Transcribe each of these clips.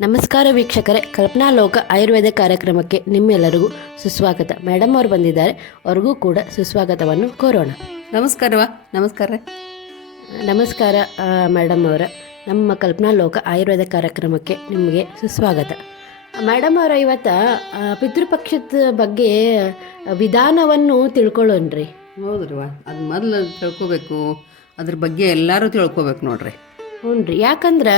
ನಮಸ್ಕಾರ ವೀಕ್ಷಕರೇ ಕಲ್ಪನಾ ಲೋಕ ಆಯುರ್ವೇದ ಕಾರ್ಯಕ್ರಮಕ್ಕೆ ನಿಮ್ಮೆಲ್ಲರಿಗೂ ಸುಸ್ವಾಗತ. ಮೇಡಮ್ ಅವರು ಬಂದಿದ್ದಾರೆ ಅವ್ರಿಗೂ ಕೂಡ ಸುಸ್ವಾಗತವನ್ನು ಕೋರೋಣ. ನಮಸ್ಕಾರವಾ ನಮಸ್ಕಾರ ನಮಸ್ಕಾರ ಮೇಡಮ್ ಅವರ. ನಮ್ಮ ಕಲ್ಪನಾ ಲೋಕ ಆಯುರ್ವೇದ ಕಾರ್ಯಕ್ರಮಕ್ಕೆ ನಿಮಗೆ ಸುಸ್ವಾಗತ. ಮೇಡಮ್ ಅವರ ಇವತ್ತು ಪಿತೃಪಕ್ಷದ ಬಗ್ಗೆ ವಿಧಾನವನ್ನು ತಿಳ್ಕೊಳ್ಳೋಣ್ರಿ. ಹೌದ್ರಿವಾ ಅದು ಮೊದಲು ತಿಳ್ಕೊಬೇಕು ಅದ್ರ ಬಗ್ಗೆ ಎಲ್ಲರೂ ತಿಳ್ಕೊಬೇಕು ನೋಡ್ರಿ. ಹ್ಞೂ ರೀ ಯಾಕಂದ್ರೆ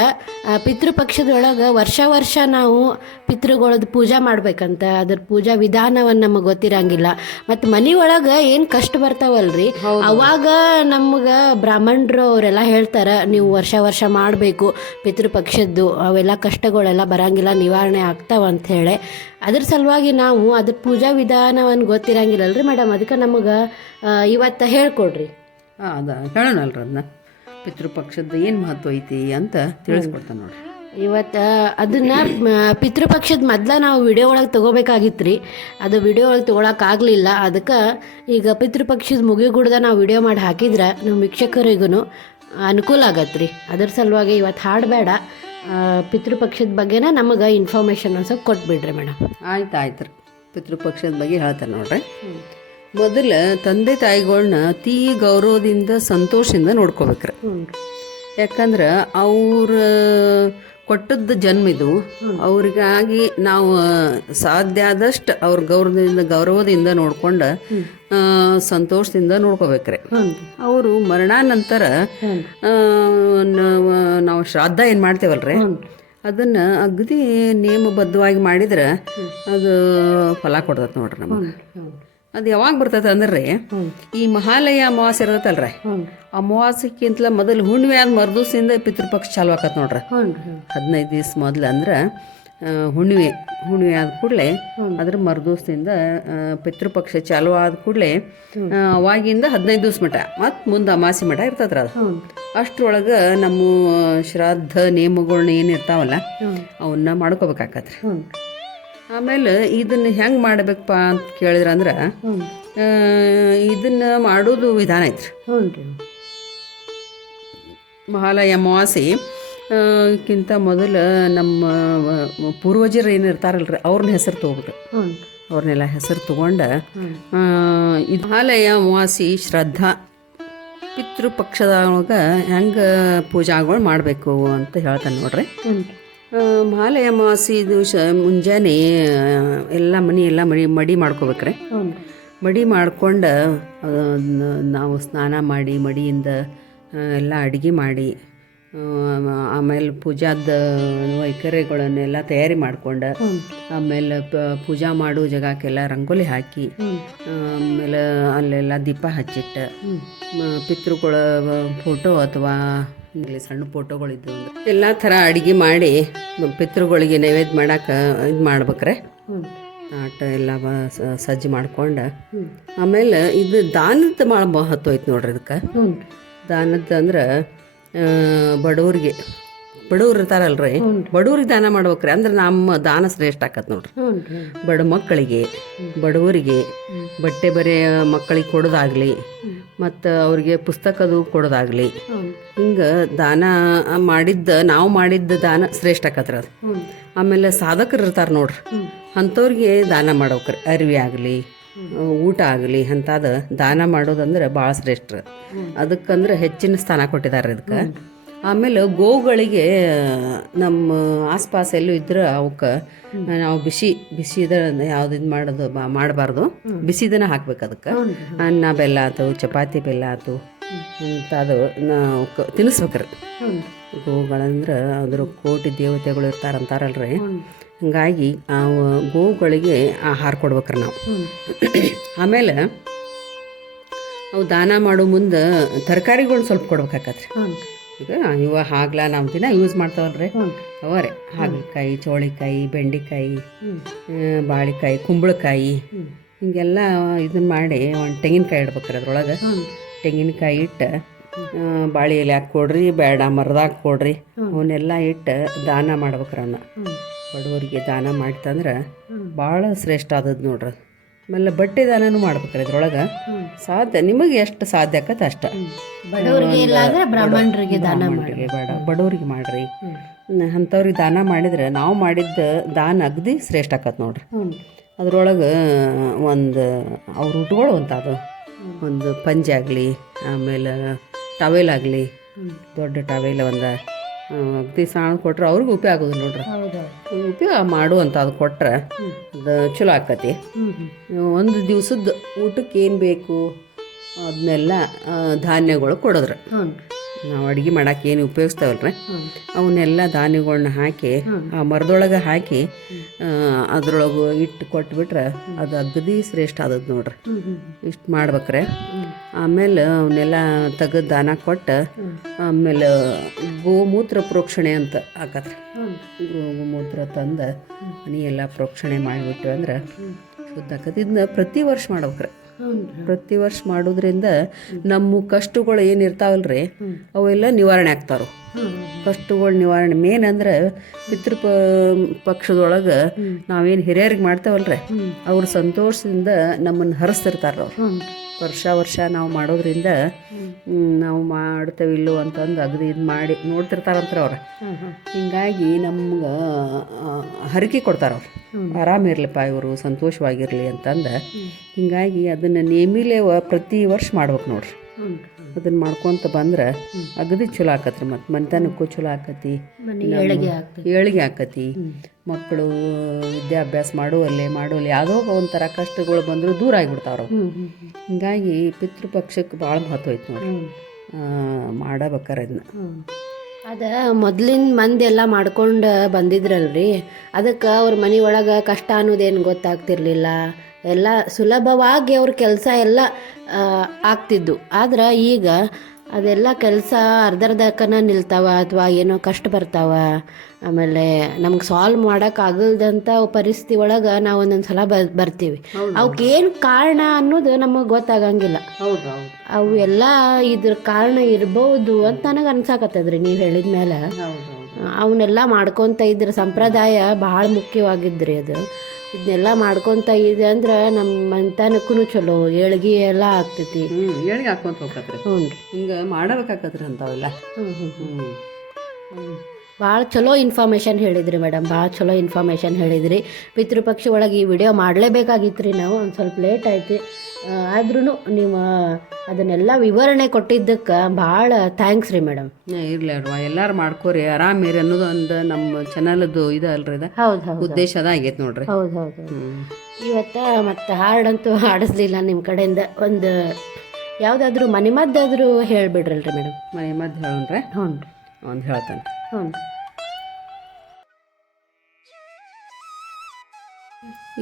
ಪಿತೃಪಕ್ಷದೊಳಗೆ ವರ್ಷ ವರ್ಷ ನಾವು ಪಿತೃಗಳದ್ದು ಪೂಜಾ ಮಾಡ್ಬೇಕಂತ ಅದ್ರ ಪೂಜಾ ವಿಧಾನವನ್ನು ನಮಗೆ ಗೊತ್ತಿರಂಗಿಲ್ಲ. ಮತ್ತು ಮನೆ ಒಳಗೆ ಏನು ಕಷ್ಟ ಬರ್ತಾವಲ್ರಿ ಅವಾಗ ನಮ್ಗೆ ಬ್ರಾಹ್ಮಣರು ಅವರೆಲ್ಲ ಹೇಳ್ತಾರೆ ನೀವು ವರ್ಷ ವರ್ಷ ಮಾಡಬೇಕು ಪಿತೃಪಕ್ಷದ್ದು ಅವೆಲ್ಲ ಕಷ್ಟಗಳೆಲ್ಲ ಬರಂಗಿಲ್ಲ ನಿವಾರಣೆ ಆಗ್ತಾವ ಅಂತ ಹೇಳಿ. ಅದ್ರ ಸಲುವಾಗಿ ನಾವು ಅದ್ರ ಪೂಜಾ ವಿಧಾನವನ್ನು ಗೊತ್ತಿರಂಗಿಲ್ಲಲ್ರಿ ಮೇಡಮ್ ಅದಕ್ಕೆ ನಮಗೆ ಇವತ್ತು ಹೇಳ್ಕೊಡ್ರಿ. ಹಾಂ ಅದ ಹೇಳೋಣಲ್ರಿ ಅದನ್ನ ಪಿತೃಪಕ್ಷದ ಏನು ಮಹತ್ವ ಐತಿ ಅಂತ ತಿಳಿಸ್ಕೊಡ್ತಾನೆ ನೋಡ್ರಿ. ಇವತ್ತು ಅದನ್ನ ಪಿತೃಪಕ್ಷದ ಮೊದ್ಲ ನಾವು ವಿಡಿಯೋ ಒಳಗೆ ತೊಗೋಬೇಕಾಗಿತ್ತು ರೀ ಅದು ವಿಡಿಯೋ ಒಳಗೆ ತೊಗೊಳಕ್ಕಾಗಲಿಲ್ಲ ಅದಕ್ಕೆ ಈಗ ಪಿತೃಪಕ್ಷದ ಮುಗಿಗುಡ್ದ ನಾವು ವಿಡಿಯೋ ಮಾಡಿ ಹಾಕಿದ್ರೆ ನಮ್ಮ ವೀಕ್ಷಕರಿಗೂ ಅನುಕೂಲ ಆಗತ್ತೆ ರೀ ಅದ್ರ ಸಲುವಾಗಿ ಇವತ್ತು ಹಾಡಬೇಡ. ಪಿತೃಪಕ್ಷದ ಬಗ್ಗೆನೇ ನಮಗೆ ಇನ್ಫಾರ್ಮೇಷನ್ ಒಂದು ಸ್ವಲ್ಪ ಕೊಟ್ಬಿಡ್ರಿ ಮೇಡಮ್ ಆಯ್ತು ಆಯ್ತು ರೀ ಪಿತೃಪಕ್ಷದ ಬಗ್ಗೆ ಹೇಳ್ತಾನೆ ನೋಡ್ರಿ. ಮೊದಲು ತಂದೆ ತಾಯಿಗಳನ್ನ ಅತಿ ಗೌರವದಿಂದ ಸಂತೋಷದಿಂದ ನೋಡ್ಕೋಬೇಕ್ರಿ. ಯಾಕಂದ್ರೆ ಅವ್ರ ಕೊಟ್ಟದ್ದು ಜನ್ಮ ಇದು. ಅವ್ರಿಗಾಗಿ ನಾವು ಸಾಧ್ಯ ಆದಷ್ಟು ಅವ್ರ ಗೌರವದಿಂದ ಗೌರವದಿಂದ ನೋಡ್ಕೊಂಡು ಸಂತೋಷದಿಂದ ನೋಡ್ಕೋಬೇಕ್ರಿ. ಅವರು ಮರಣಾನಂತರ ನಾವು ನಾವು ಶ್ರಾದ್ದ ಏನು ಮಾಡ್ತೇವಲ್ರಿ? ಅದನ್ನು ಅಗದಿ ನಿಯಮಬದ್ಧವಾಗಿ ಮಾಡಿದ್ರೆ ಅದು ಫಲ ಕೊಡ್ತೈತೆ ನೋಡ್ರಿ ನಮಗೆ. ಅದು ಯಾವಾಗ ಬರ್ತೈತೆ ಅಂದ್ರೆ? ಈ ಮಹಾಲಯ ಅಮಾವಾಸ್ಯ ಇರತ್ತಲ್ರಿ? ಅಮಾವಾಸ್ಯಕ್ಕಿಂತ ಮೊದಲು ಹುಣ್ಣಿಮೆ ಆದ ಮರುದಿವಸದಿಂದ ಪಿತೃಪಕ್ಷ ಚಾಲು ಆಕತ್ ನೋಡ್ರಿ. ಹದಿನೈದು ದಿವಸ ಮೊದಲು ಅಂದ್ರೆ ಹುಣ್ಣಿಮೆ ಹುಣ್ಣಿಮೆ ಆದ ಕೂಡಲೇ ಅದ್ರ ಮರುದಿವಸದಿಂದ ಪಿತೃಪಕ್ಷ ಚಾಲು ಆದ ಕೂಡಲೇ ಅವಾಗಿಂದ ಹದಿನೈದು ದಿವಸ ಮಠ ಮತ್ತು ಮುಂದೆ ಅಮಾಸಿ ಮಠ ಇರ್ತದ್ರ ಅದು. ಅಷ್ಟರೊಳಗೆ ನಮ್ಮ ಶ್ರಾದ್ದ ನಿಯಮಗಳನ್ನ ಏನು ಇರ್ತಾವಲ್ಲ ಅವನ್ನ ಮಾಡ್ಕೋಬೇಕಾಕತ್ರಿ. ಆಮೇಲೆ ಇದನ್ನ ಹೆಂಗೆ ಮಾಡ್ಬೇಕಪ್ಪ ಅಂತ ಕೇಳಿದ್ರ ಅಂದ್ರೆ ಇದನ್ನ ಮಾಡೋದು ವಿಧಾನ ಐತ್ರಿ. ಮಹಾಲಯ ಅಮಾವಾಸ್ಯೆ. ಕ್ಕಿಂತ ಮೊದಲು ನಮ್ಮ ಪೂರ್ವಜರು ಏನು ಇರ್ತಾರಲ್ರಿ ಅವ್ರನ್ನ ಹೆಸರು ತೊಗೊಬಿಟ್ರು ಹ್ಞೂ ಅವ್ರನ್ನೆಲ್ಲ ಹೆಸರು ತೊಗೊಂಡು ಇದು ಮಹಾಲಯ ಅಮಾವಾಸಿ ಶ್ರದ್ಧಾ. ಪಿತೃಪಕ್ಷದೊಳಗೆ ಹೆಂಗೆ ಪೂಜಾಗಳು ಮಾಡಬೇಕು ಅಂತ ಹೇಳ್ತಾನೆ ನೋಡ್ರಿ. ಹ್ಞೂ ಆ, ಮಹಾಲಯ ಅಮಾವಾಸ್ಯೆ ಇದು ಶ ಮುಂಜಾನೆ ಎಲ್ಲ ಮನೆ ಎಲ್ಲ ಮಡಿ ಮಡಿ ಮಾಡ್ಕೋಬೇಕ್ರೆ. ಮಡಿ ಮಾಡ್ಕೊಂಡು ನಾವು ಸ್ನಾನ ಮಾಡಿ ಮಡಿಯಿಂದ ಎಲ್ಲ ಅಡುಗೆ ಮಾಡಿ ಆಮೇಲೆ ಪೂಜಾದ ವೈಖರಿಗಳನ್ನೆಲ್ಲ ತಯಾರಿ ಮಾಡ್ಕೊಂಡು ಆಮೇಲೆ ಪ- ಪೂಜಾ ಮಾಡೋ ಜಾಗಕ್ಕೆಲ್ಲ ರಂಗೋಲಿ ಹಾಕಿ ಆಮೇಲೆ ಅಲ್ಲೆಲ್ಲ ದೀಪ ಹಚ್ಚಿಟ್ಟು ಪಿತೃಗಳ ಫೋಟೋ ಅಥವಾ ಇಲ್ಲಿ ಸಣ್ಣ ಫೋಟೋಗಳಿದ್ದು ಎಲ್ಲ ಥರ ಅಡುಗೆ ಮಾಡಿ ಪಿತೃಗಳಿಗೆ ನೈವೇದ್ಯ ಮಾಡಕ್ಕೆ ಇದು ಮಾಡ್ಬೇಕ್ರೆ. ಆಟ ಎಲ್ಲ ಸಜ್ಜು ಮಾಡ್ಕೊಂಡು ಆಮೇಲೆ ಇದು ದಾನದ ಭಾಳ ಮಹತ್ವ ಐತೆ ನೋಡ್ರಿ ಇದಕ್ಕೆ. ದಾನದ ಅಂದ್ರೆ ಬಡವ್ರಿಗೆ ಬಡವ್ರು ಇರ್ತಾರಲ್ರಿ ಬಡವ್ರಿಗೆ ದಾನ ಮಾಡ್ಬೇಕ್ರಿ ಅಂದ್ರೆ ನಮ್ಮ ದಾನ ಶ್ರೇಷ್ಠ ಆಕತ್ ನೋಡ್ರಿ ಬಡ ಮಕ್ಕಳಿಗೆ ಬಡವರಿಗೆ ಬಟ್ಟೆ ಬರೆ ಮಕ್ಕಳಿಗೆ ಕೊಡೋದಾಗ್ಲಿ ಮತ್ತು ಅವ್ರಿಗೆ ಪುಸ್ತಕದು ಕೊಡೋದಾಗ್ಲಿ ಹಿಂಗೆ ದಾನ ಮಾಡಿದ್ದ ನಾವು ಮಾಡಿದ್ದ ದಾನ ಶ್ರೇಷ್ಠ ಆಕತ್ರಿ ಅದು ಆಮೇಲೆ ಸಾಧಕರು ಇರ್ತಾರೆ ನೋಡ್ರಿ ಅಂಥವ್ರಿಗೆ ದಾನ ಮಾಡ್ಬೇಕ್ರಿ ಅರಿವಿ ಆಗಲಿ ಊಟ ಆಗಲಿ ಅಂತಾದ ದಾನ ಮಾಡೋದಂದ್ರೆ ಭಾಳ ಶ್ರೇಷ್ಠ ಅದಕ್ಕಂದ್ರೆ ಹೆಚ್ಚಿನ ಸ್ಥಾನ ಕೊಟ್ಟಿದ್ದಾರೆ ಇದಕ್ಕೆ ಆಮೇಲೆ ಗೋವುಗಳಿಗೆ ನಮ್ಮ ಆಸ್ಪಾಸ್ ಎಲ್ಲೂ ಇದ್ರೆ ಅವಕ್ಕೆ ನಾವು ಬಿಸಿ ಬಿಸಿದ ಯಾವ್ದು ಇದು ಮಾಡೋದು ಮಾಡಬಾರ್ದು. ಬಿಸಿದನ ಹಾಕ್ಬೇಕು ಅದಕ್ಕೆ. ಅನ್ನ ಬೆಲ್ಲ ಆಯ್ತು ಚಪಾತಿ ಬೆಲ್ಲ ಆಯ್ತು ಅದು ನಾವು ತಿನ್ನಿಸ್ಬೇಕ್ರಿ. ಗೋವುಗಳಂದ್ರೆ ಅದ್ರ ಕೋಟಿ ದೇವತೆಗಳು ಇರ್ತಾರಂತಾರಲ್ರಿ. ಹಂಗಾಗಿ ಆ ಗೋವುಗಳಿಗೆ ಆಹಾರ ಕೊಡ್ಬೇಕ್ರಿ ನಾವು. ಆಮೇಲೆ ಅವು ದಾನ ಮಾಡೋ ಮುಂದೆ ತರಕಾರಿಗಳು ಸ್ವಲ್ಪ ಕೊಡ್ಬೇಕಾಕತ್ರಿ. ಈಗ ಇವ ಹಾಗ್ಲ ನಾವು ದಿನ ಯೂಸ್ ಮಾಡ್ತಾವಲ್ರಿ ಅವರೇ. ಹಾಗಲಕಾಯಿ ಚೋಳಿಕಾಯಿ ಬೆಂಡೆಕಾಯಿ ಬಾಳೆಕಾಯಿ ಕುಂಬಳಕಾಯಿ ಹಿಂಗೆಲ್ಲ ಇದನ್ನ ಮಾಡಿ ಒಂದು ತೆಂಗಿನಕಾಯಿ ಇಡ್ಬೇಕ್ರಿ ಅದ್ರೊಳಗೆ. ತೆಂಗಿನಕಾಯಿ ಇಟ್ಟು ಬಾಳೆ ಎಲೆ ಹಾಕಿ ಕೊಡ್ರಿ ಬೇಡ ಮರದ ಹಾಕ್ಕೊಡ್ರಿ. ಅವನ್ನೆಲ್ಲ ಇಟ್ಟು ದಾನ ಮಾಡ್ಬೇಕ್ರಿ ಅವನ್ನ ಬಡವರಿಗೆ ದಾನ ಮಾಡ್ತಂದ್ರೆ ಭಾಳ ಶ್ರೇಷ್ಠ ಆದದ್ದು ನೋಡ್ರಿ. ಆಮೇಲೆ ಬಟ್ಟೆ ದಾನನೂ ಮಾಡ್ಬೇಕ್ರಿ ಇದ್ರೊಳಗೆ ಸಾಧ್ಯ ನಿಮಗೆ ಎಷ್ಟು ಸಾಧ್ಯ ಆಕತ್ ಅಷ್ಟ. ಬ್ರಾಹ್ಮಣರಿಗೆ ದಾನ ಮಾಡಿ ಬೇಡ ಬಡವ್ರಿಗೆ ಮಾಡ್ರಿ. ಅಂಥವ್ರಿಗೆ ದಾನ ಮಾಡಿದ್ರೆ ನಾವು ಮಾಡಿದ್ದ ದಾನ ಅಗದಿ ಶ್ರೇಷ್ಠ ಆಕತ್ ನೋಡ್ರಿ. ಅದ್ರೊಳಗೆ ಒಂದು ಅವ್ರು ಊಟಗಳು ಅಂತ ಅದು ಒಂದು ಪಂಜೆ ಆಗಲಿ ಆಮೇಲೆ ಟವೆಲ್ ಆಗಲಿ ದೊಡ್ಡ ಟವೆಲ್ ಒಂದು ಅಗದಿ ಸಾಣ್ ಕೊಟ್ರೆ ಅವ್ರಿಗೆ ಉಪಯೋಗ ಆಗೋದು ನೋಡ್ರಿ. ಉಪಯೋಗ ಮಾಡುವಂಥ ಅದು ಕೊಟ್ರೆ ಅದು ಚಲೋ ಆಕತಿ. ಒಂದು ದಿವ್ಸದ ಊಟಕ್ಕೆ ಏನು ಬೇಕು? ಅದನ್ನೆಲ್ಲ ಧಾನ್ಯಗಳು ಕೊಡಿದ್ರೆ. ನಾವು ಅಡುಗೆ ಮಾಡಕ್ಕೆ ಏನು ಉಪಯೋಗಿಸ್ತಾವಲ್ರಿ? ಅವನ್ನೆಲ್ಲ ಧಾನ್ಯಗಳನ್ನ ಹಾಕಿ, ಆ ಮರದೊಳಗೆ ಹಾಕಿ ಅದರೊಳಗೆ ಇಟ್ಟು ಕೊಟ್ಬಿಟ್ರೆ ಅದು ಅಗದಿ ಶ್ರೇಷ್ಠ ಆದದ್ದು ನೋಡ್ರಿ. ಇಷ್ಟು ಮಾಡ್ಬೇಕ್ರೆ. ಆಮೇಲೆ ಅವನ್ನೆಲ್ಲ ತೆಗೆದು ದಾನ ಕೊಟ್ಟು, ಆಮೇಲೆ ಗೋಮೂತ್ರ ಪ್ರೋಕ್ಷಣೆ ಅಂತ ಹಾಕತ್ರಿ. ಗೋಮೂತ್ರ ತಂದು ಮನೆಯೆಲ್ಲ ಪ್ರೋಕ್ಷಣೆ ಮಾಡಿಬಿಟ್ಟು ಅಂದ್ರೆ ಶುದ್ಧ ಇದನ್ನ ಪ್ರತಿ ವರ್ಷ ಮಾಡ್ಬೇಕ್ರಿ. ಪ್ರತಿ ವರ್ಷ ಮಾಡೋದ್ರಿಂದ ನಮ್ಮ ಕಷ್ಟಗಳು ಏನಿರ್ತಾವಲ್ರಿ? ಅವೆಲ್ಲ ನಿವಾರಣೆ ಆಗ್ತಾವ ಕಷ್ಟಗಳು ನಿವಾರಣೆ. ಮೇನ್ ಅಂದ್ರೆ ಪಿತೃ ಪಕ್ಷದೊಳಗೆ ನಾವೇನು ಹಿರಿಯರಿಗೆ ಮಾಡ್ತೇವಲ್ರಿ ಅವ್ರ ಸಂತೋಷದಿಂದ ನಮ್ಮನ್ನು ಹರಿಸ್ತಿರ್ತಾರ ಅವ್ರು. ವರ್ಷ ವರ್ಷ ನಾವು ಮಾಡೋದ್ರಿಂದ ನಾವು ಮಾಡ್ತೇವೆ ಇಲ್ಲೋ ಅಂತಂದು ಅಗದಿ ಇದು ಮಾಡಿ ನೋಡ್ತಿರ್ತಾರಂತ್ರ ಅವ್ರು. ಹೀಗಾಗಿ ನಮ್ಗೆ ಹರಕೆ ಕೊಡ್ತಾರೆ ಅವ್ರು. ಆರಾಮಿರ್ಲಿಪ್ಪ ಇವರು ಸಂತೋಷವಾಗಿರಲಿ ಅಂತಂದು. ಹಿಂಗಾಗಿ ಅದನ್ನು ನೇಮಿಲೆ ಪ್ರತಿ ವರ್ಷ ಮಾಡ್ಬೇಕು ನೋಡ್ರಿ. ಅದನ್ನು ಮಾಡ್ಕೊತ ಬಂದ್ರೆ ಅಗದಿ ಚಲೋ ಆಕತ್ರಿ ಮತ್ತು ಮನೆತನಕ್ಕೂ ಚಲೋ ಆಕತಿ. ಏಳಿಗೆ ಆಕತಿ. ಮಕ್ಕಳು ವಿದ್ಯಾಭ್ಯಾಸ ಮಾಡುವಲ್ಲೇ ಮಾಡುವಲ್ಲಿ ಯಾವುದೋ ಒಂಥರ ಕಷ್ಟಗಳು ಬಂದರೂ ದೂರ ಆಗಿಬಿಡ್ತಾವ್ರು ಹಿಂಗಾಗಿ ಪಿತೃಪಕ್ಷಕ್ಕೆ ಭಾಳ ಮಹತ್ವ ಐತೆ ಆ, ಮಾಡಬೇಕಾರೆ ಅದನ್ನ ಅದ ಮೊದ್ಲಿನ ಮಂದಿ ಎಲ್ಲ ಮಾಡ್ಕೊಂಡು ಬಂದಿದ್ರಲ್ರಿ. ಅದಕ್ಕೆ ಅವ್ರ ಮನೆ ಒಳಗೆ ಕಷ್ಟ ಅನ್ನೋದೇನು ಗೊತ್ತಾಗ್ತಿರ್ಲಿಲ್ಲ. ಎಲ್ಲ ಸುಲಭವಾಗಿ ಅವ್ರ ಕೆಲಸ ಎಲ್ಲ ಆಗ್ತಿದ್ದು. ಆದ್ರೆ ಈಗ ಅದೆಲ್ಲ ಕೆಲಸ ಅರ್ಧರ್ಧಕ್ಕನ ನಿಲ್ತಾವ ಅಥವಾ ಏನೋ ಕಷ್ಟ ಬರ್ತಾವ. ಆಮೇಲೆ ನಮ್ಗೆ ಸಾಲ್ವ್ ಮಾಡೋಕ್ಕಾಗಲ್ದಂಥ ಪರಿಸ್ಥಿತಿ ಒಳಗೆ ನಾವು ಒಂದೊಂದು ಸಲ ಬ ಬರ್ತೀವಿ. ಅವಕ್ಕೇನು ಕಾರಣ ಅನ್ನೋದು ನಮಗೆ ಗೊತ್ತಾಗಂಗಿಲ್ಲ. ಅವು ಎಲ್ಲ ಇದ್ರ ಕಾರಣ ಇರ್ಬೋದು ಅಂತ ನನಗೆ ಅನ್ಸಾಕತ್ತದ್ರಿ ನೀವು ಹೇಳಿದ ಮೇಲೆ ಅವನ್ನೆಲ್ಲ ಮಾಡ್ಕೊತ ಇದ್ರ ಸಂಪ್ರದಾಯ ಭಾಳ ಮುಖ್ಯವಾಗಿದ್ರಿ ಅದು. ಇದನ್ನೆಲ್ಲ ಮಾಡ್ಕೊತ ಇದೆ ಅಂದ್ರೆ ನಮ್ಮ ಮಂತನಕ್ಕೂ ಚಲೋ ಏಳ್ಗಿ ಎಲ್ಲ ಆಗ್ತೈತಿ. ಹ್ಞೂ ಏಳಿಗೆ ಹಾಕೊಂತ ಹೋಗತ್ರಿ ಹ್ಞೂ ರೀ. ಹಿಂಗೆ ಮಾಡಬೇಕಾಕತ್ರಿ ಅಂತಾವೆಲ್ಲ. ಹ್ಞೂ ಹ್ಞೂ ಹ್ಞೂ ಭಾಳ ಚಲೋ ಇನ್ಫಾರ್ಮೇಷನ್ ಹೇಳಿದ್ರಿ ಮೇಡಮ್ ಭಾಳ ಚಲೋ ಇನ್ಫಾರ್ಮೇಷನ್ ಹೇಳಿದ್ರಿ. ಪಿತೃಪಕ್ಷಿ ಒಳಗೆ ಈ ವಿಡಿಯೋ ಮಾಡಲೇಬೇಕಾಗಿತ್ತು ರೀ ನಾವು ಒಂದು ಸ್ವಲ್ಪ ಲೇಟ್ ಆಯ್ತು. ಆದ್ರೂ ನೀವು ಅದನ್ನೆಲ್ಲ ವಿವರಣೆ ಕೊಟ್ಟಿದ್ದಕ್ಕೆ ಭಾಳ ಥ್ಯಾಂಕ್ಸ್ ರೀ ಮೇಡಮ್ ಇರ್ಲಿ ಅಲ್ವಾ ಎಲ್ಲಾರು ಮಾಡ್ಕೋರಿ ಆರಾಮಿರಿ ಅನ್ನೋದು ಒಂದು ನಮ್ಮ ಚಾನಲ್ದು ಇದು ಅಲ್ರಿ ಹೌದು ಹೌದು ಉದ್ದೇಶ ಅದ ಆಗೈತೆ ನೋಡ್ರಿ. ಹೌದು ಹೌದು ಇವತ್ತು ಮತ್ತೆ ಹಾಡಂತೂ ಹಾಡಿಸ್ಲಿಲ್ಲ ನಿಮ್ಮ ಕಡೆಯಿಂದ ಒಂದು ಯಾವುದಾದ್ರೂ ಮನೆಮದ್ದಾದರೂ ಹೇಳಿಬಿಡ್ರಲ್ರಿ ಮೇಡಮ್ ಮನೆ ಮದ್ದು ಹೇಳೋಣ್ರೆ? ಹ್ಞೂ ಒಂದು ಹೇಳ್ತಾನೆ ಹ್ಞೂ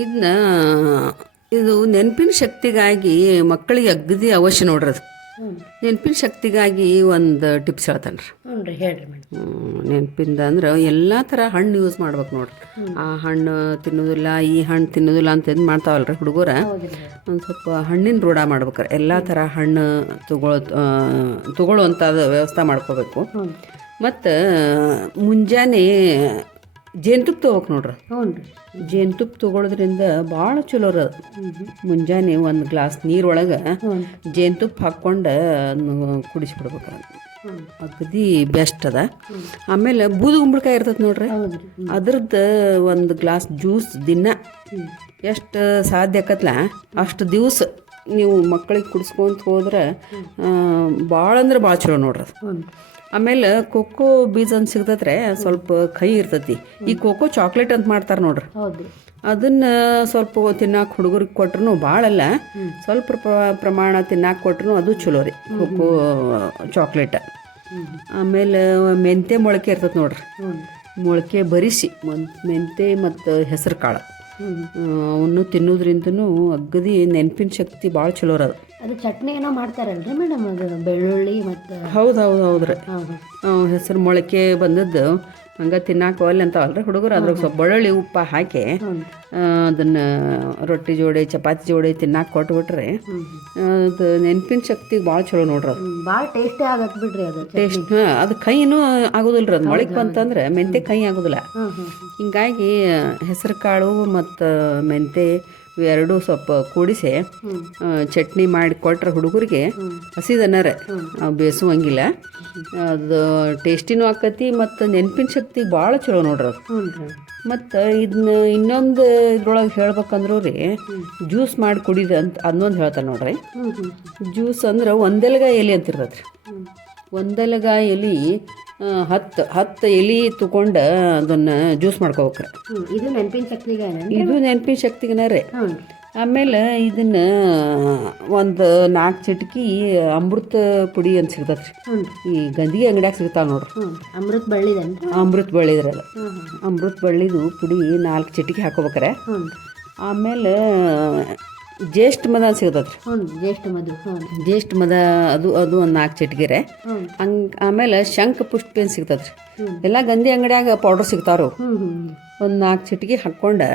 ಇದನ್ನ ಇದು ನೆನಪಿನ ಶಕ್ತಿಗಾಗಿ ಮಕ್ಕಳಿಗೆ ಅಗದಿ ಅವಶ್ಯ ನೋಡ್ರದು ನೆನಪಿನ ಶಕ್ತಿಗಾಗಿ ಒಂದು ಟಿಪ್ಸ್ ಹೇಳ್ತಾನೆ ರೀ ಹ್ಞೂ ರೀ ಹೇಳ್ರಿ ಮೇಡಮ್. ನೆನಪಿಂದ ಅಂದ್ರೆ ಎಲ್ಲ ಥರ ಹಣ್ಣು ಯೂಸ್ ಮಾಡ್ಬೇಕು ನೋಡ್ರಿ. ಆ ಹಣ್ಣು ತಿನ್ನೋದಿಲ್ಲ ಈ ಹಣ್ಣು ತಿನ್ನೋದಿಲ್ಲ ಅಂತ ಇದು ರೀ ಹುಡುಗರ? ಒಂದು ಸ್ವಲ್ಪ ಹಣ್ಣಿನ ರೂಢ ಮಾಡ್ಬೇಕಾರೆ. ಎಲ್ಲ ಥರ ಹಣ್ಣು ತಗೊಳ್ಳೋ ತಗೊಳ್ಳುವಂಥದ್ದು ವ್ಯವಸ್ಥೆ ಮಾಡ್ಕೋಬೇಕು. ಮತ್ತು ಮುಂಜಾನೆ ಜೇನುತುಪ್ಪ ತೊಗೋಬೇಕು ನೋಡ್ರಿ. ಹ್ಞೂ ರೀ ಜೇನುತುಪ್ಪ ತೊಗೊಳೋದ್ರಿಂದ ಭಾಳ ಚಲೋ ಅದ. ಮುಂಜಾನೆ ಒಂದು ಗ್ಲಾಸ್ ನೀರೊಳಗೆ ಜೇನುತುಪ್ಪ ಹಾಕ್ಕೊಂಡು ಕುಡಿಸ್ಬಿಡ್ಬೇಕು ಅಗದಿ ಬೆಸ್ಟ್ ಅದ. ಆಮೇಲೆ ಬೂದು ಗುಂಬಳಕಾಯಿ ಇರ್ತೈತೆ ನೋಡ್ರಿ. ಅದ್ರದ್ದು ಒಂದು ಗ್ಲಾಸ್ ಜ್ಯೂಸ್ ದಿನ ಎಷ್ಟು ಸಾಧ್ಯ ಆಕತ್ಲ? ಅಷ್ಟು ದಿವಸ ನೀವು ಮಕ್ಕಳಿಗೆ ಕುಡಿಸ್ಕೊಂತ ಹೋದ್ರೆ ಭಾಳ ಅಂದ್ರೆ ಭಾಳ ಚಲೋ ನೋಡ್ರಿ ಆಮೇಲೆ ಕೊಕ್ಕೋ ಬೀಜ ಅಂತ ಸಿಗ್ತತ್ರೆ ಸ್ವಲ್ಪ ಕೈ ಇರ್ತತಿ. ಈ ಕೊಕ್ಕೋ ಚಾಕ್ಲೇಟ್ ಅಂತ ಮಾಡ್ತಾರೆ ನೋಡ್ರಿ. ಅದನ್ನ ಸ್ವಲ್ಪ ತಿನ್ನಾಕ ಹುಡುಗರಿಗೆ ಕೊಟ್ರು ಭಾಳಲ್ಲ ಸ್ವಲ್ಪ ಪ್ರಮಾಣ ತಿನ್ನಾಕ ಕೊಟ್ರು ಅದು ಚಲೋ ರೀ ಕೊಕ್ಕೋ ಚಾಕ್ಲೇಟ್ ಆಮೇಲೆ ಮೆಂತೆ ಮೊಳಕೆ ಇರ್ತೈತೆ ನೋಡ್ರಿ. ಮೊಳಕೆ ಬರಿಸಿ ಮೆಂತೆ ಮತ್ತು ಹೆಸರು ಕಾಳು ಅವನ್ನು ತಿನ್ನೋದ್ರಿಂದನೂ ಅಗದಿ ನೆನಪಿನ ಶಕ್ತಿ ಭಾಳ ಚಲೋ ಅದ. ಅದು ಚಟ್ನಿ ಏನೋ ಮಾಡ್ತಾರಲ್ರಿ ಮೇಡಮ್? ಅದು ಬೆಳ್ಳುಳ್ಳಿ ಮತ್ತು ಹೌದು ಹೌದು ಹೌದ್ರಿ ಹೆಸರು ಮೊಳಕೆ ಬಂದದ್ದು. ಹಂಗೆ ತಿನ್ನಾಕ ಒಲ್ಲೆ ಅಂತಾವಲ್ರಿ ಹುಡುಗರು. ಅದ್ರಾಗ ಸ್ವಲ್ಪ ಬೆಳ್ಳುಳ್ಳಿ ಉಪ್ಪ ಹಾಕಿ ಅದನ್ನು ರೊಟ್ಟಿ ಜೋಡಿ ಚಪಾತಿ ಜೋಡಿ ತಿನ್ನಾಕ ಕೊಟ್ಬಿಟ್ರೆ ಅದು ನೆನಪಿನ ಶಕ್ತಿ ಭಾಳ ಚಲೋ ನೋಡ್ರಿ ಅದು. ಭಾಳ ಟೇಸ್ಟಿ ಆಗತ್ತೆ ಬಿಡ್ರಿ ಅದು ಟೇಸ್ಟ್ ಹಾಂ ಅದು ಕೈನೂ ಆಗೋದಿಲ್ಲ ರೀ ಅದು. ಮೊಳಕೆ ಬಂತಂದ್ರೆ ಮೆಂತೆ ಕೈ ಆಗೋದಿಲ್ಲ. ಹಿಂಗಾಗಿ ಹೆಸರು ಕಾಳು ಮತ್ತು ಮೆಂತೆ ಇವೆರಡೂ ಸ್ವಲ್ಪ ಕೂಡಿಸಿ ಚಟ್ನಿ ಮಾಡಿ ಕೊಟ್ರೆ ಹುಡುಗರಿಗೆ ಹಸಿದನ್ನರ ಬೇಸುವಂಗಿಲ್ಲ. ಅದು ಟೇಸ್ಟಿನೂ ಆಕತಿ ಮತ್ತು ನೆನಪಿನ ಶಕ್ತಿ ಭಾಳ ಚಲೋ ನೋಡ್ರಿ ಅದು. ಮತ್ತು ಇದನ್ನ ಇನ್ನೊಂದು ಇದ್ರೊಳಗೆ ಹೇಳ್ಬೇಕಂದ್ರೂ ರೀ ಜ್ಯೂಸ್ ಮಾಡಿ ಕುಡಿದ ಅಂತ ಅದನ್ನೊಂದು ಹೇಳ್ತಾರೆ ನೋಡ್ರಿ. ಜ್ಯೂಸ್ ಅಂದ್ರೆ ಒಂದೆಲಗಾಯಿ ಎಲೆ ಅಂತ ಇರ್ತೈತೆ ರೀ ಒಂದೆಲಗಾಯಿ ಎಲೆ ಹತ್ತು ಹತ್ತು ಎಲೆ ತಗೊಂಡು ಅದನ್ನು ಜ್ಯೂಸ್ ಮಾಡ್ಕೋಬೇಕ್ರಿ. ಹ್ಞೂ ಇದು ನೆನಪಿನ ಶಕ್ತಿಗೆ ಇದು ನೆನಪಿನ ಶಕ್ತಿಗನ ರೀ. ಆಮೇಲೆ ಇದನ್ನ ಒಂದು ನಾಲ್ಕು ಚಿಟಕಿ ಅಮೃತ ಪುಡಿ ಅಂತ ಸಿಗ್ತದೆ ಈ ಗಂದಿಗೆ ಅಂಗಡ್ಯಾಗ ಸಿಗ್ತಾವೆ ನೋಡ್ರಿ. ಅಮೃತ ಬಳ್ಳಿದ ಅಮೃತ ಹ್ಞೂ ಹ್ಞೂ ಅಮೃತ ಬಳ್ಳಿದು ಪುಡಿ ನಾಲ್ಕು ಚಿಟಕಿ ಹಾಕೋಬೇಕ್ರೆ. ಆಮೇಲೆ ಜ್ಯೇಷ್ಠ ಮದ ಅಂತ ಸಿಗ್ತೈತೆ ರೀ ಹ್ಞೂ ಜ್ಯೇಷ್ಠ ಹ್ಞೂ ಜ್ಯೇಷ್ಠ ಮದ ಅದು ಅದು ಒಂದು ನಾಲ್ಕು ಚಿಟ್ಗಿರೆ. ಹಂಗ ಹಂಗೆ ಆಮೇಲೆ ಶಂಖ ಪುಷ್ಪ ಅಂತ ಸಿಗ್ತದೆ ರೀ. ಎಲ್ಲ ಗಂಧಿ ಅಂಗಡಿಯಾಗ ಪೌಡರ್ ಸಿಗ್ತಾವ್ರು. ಒಂದು ನಾಲ್ಕು ಚಿಟಿಗೆ ಹಾಕ್ಕೊಂಡು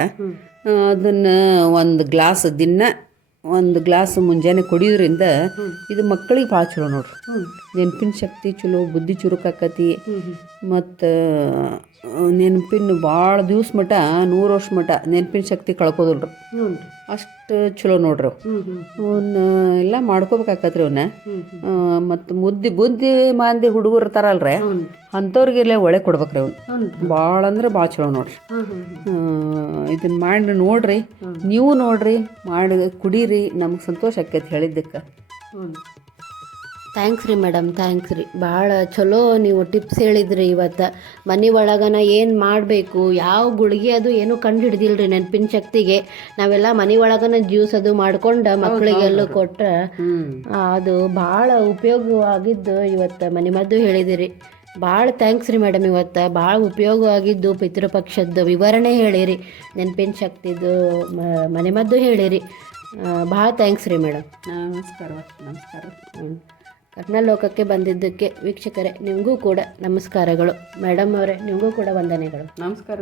ಅದನ್ನು ಒಂದು ಗ್ಲಾಸ್ ದಿನ ಒಂದು ಗ್ಲಾಸ್ ಮುಂಜಾನೆ ಕುಡಿಯೋದ್ರಿಂದ ಇದು ಮಕ್ಕಳಿಗೆ ಭಾಳ ಚಲೋ ನೋಡ್ರಿ. ನೆನಪಿನ ಶಕ್ತಿ ಚಲೋ ಬುದ್ಧಿ ಚುರುಕಾಕತಿ ಮತ್ತು ನೆನಪಿನ ಭಾಳ ದಿವ್ಸ ಮಟ ನೂರು ವರ್ಷ ಮಟ ನೆನಪಿನ ಶಕ್ತಿ ಕಳ್ಕೋದಿಲ್ಲ ರೀ ಹ್ಞೂ ರೀ ಅಷ್ಟು ಚಲೋ ನೋಡ್ರಿ. ಅವನ್ನ ಎಲ್ಲ ಮಾಡ್ಕೋಬೇಕಾಕತ್ರಿ ಅವನ್ನ ಮತ್ತು ಮುದ್ದಿ ಬುದ್ಧಿ ಮಾಂದಿ ಹುಡುಗರು ಇರ್ತಾರಲ್ರಿ ಅಂಥವ್ರಿಗೆಲ್ಲ ಒಳ್ಳೆ ಕೊಡ್ಬೇಕ್ರಿ ಅವ್ನು. ಭಾಳ ಅಂದ್ರೆ ಭಾಳ ಚಲೋ ನೋಡ್ರಿ. ಇದನ್ನ ಮಾಡಿ ನೋಡ್ರಿ ನೀವು ನೋಡ್ರಿ ಮಾಡಿ ಕುಡೀರಿ ನಮ್ಗೆ ಸಂತೋಷ ಆಕೈತಿ ಹೇಳಿದ್ದಕ್ಕೆ. ಥ್ಯಾಂಕ್ಸ್ ರೀ ಮೇಡಮ್ ಥ್ಯಾಂಕ್ಸ್ ರೀ. ಭಾಳ ಚಲೋ ನೀವು ಟಿಪ್ಸ್ ಹೇಳಿದ್ರಿ ಇವತ್ತು. ಮನೆ ಒಳಗನ ಏನು ಮಾಡಬೇಕು ಯಾವ ಗುಳಿಗೆ ಅದು ಏನು ಕಂಡು ಹಿಡ್ದಿಲ್ರಿ ನೆನಪಿನ ಶಕ್ತಿಗೆ. ನಾವೆಲ್ಲ ಮನೆ ಒಳಗನ ಜ್ಯೂಸ್ ಅದು ಮಾಡ್ಕೊಂಡು ಮಕ್ಕಳಿಗೆಲ್ಲ ಕೊಟ್ರೆ ಅದು ಭಾಳ ಉಪಯೋಗವಾಗಿದ್ದು ಇವತ್ತು ಮನೆ ಮದ್ದು ಹೇಳಿದಿರಿ. ಭಾಳ ಥ್ಯಾಂಕ್ಸ್ ರೀ ಮೇಡಮ್ ಇವತ್ತು. ಭಾಳ ಉಪಯೋಗವಾಗಿದ್ದು ಪಿತೃಪಕ್ಷದ್ದು ವಿವರಣೆ ಹೇಳಿರಿ ನೆನಪಿನ ಶಕ್ತಿದು ಮನೆಮದ್ದು ಹೇಳಿರಿ. ಭಾಳ ಥ್ಯಾಂಕ್ಸ್ ರೀ ಮೇಡಮ್ ನಮಸ್ಕಾರ ನಮಸ್ಕಾರ. ಕರ್ನಾಲೋಕಕ್ಕೆ ಬಂದಿದ್ದಕ್ಕೆ ವೀಕ್ಷಕರೇ ನಿಮಗೂ ಕೂಡ ನಮಸ್ಕಾರಗಳು ಮೇಡಮ್ ಅವರೇ ನಿಮಗೂ ಕೂಡ ವಂದನೆಗಳು ನಮಸ್ಕಾರ.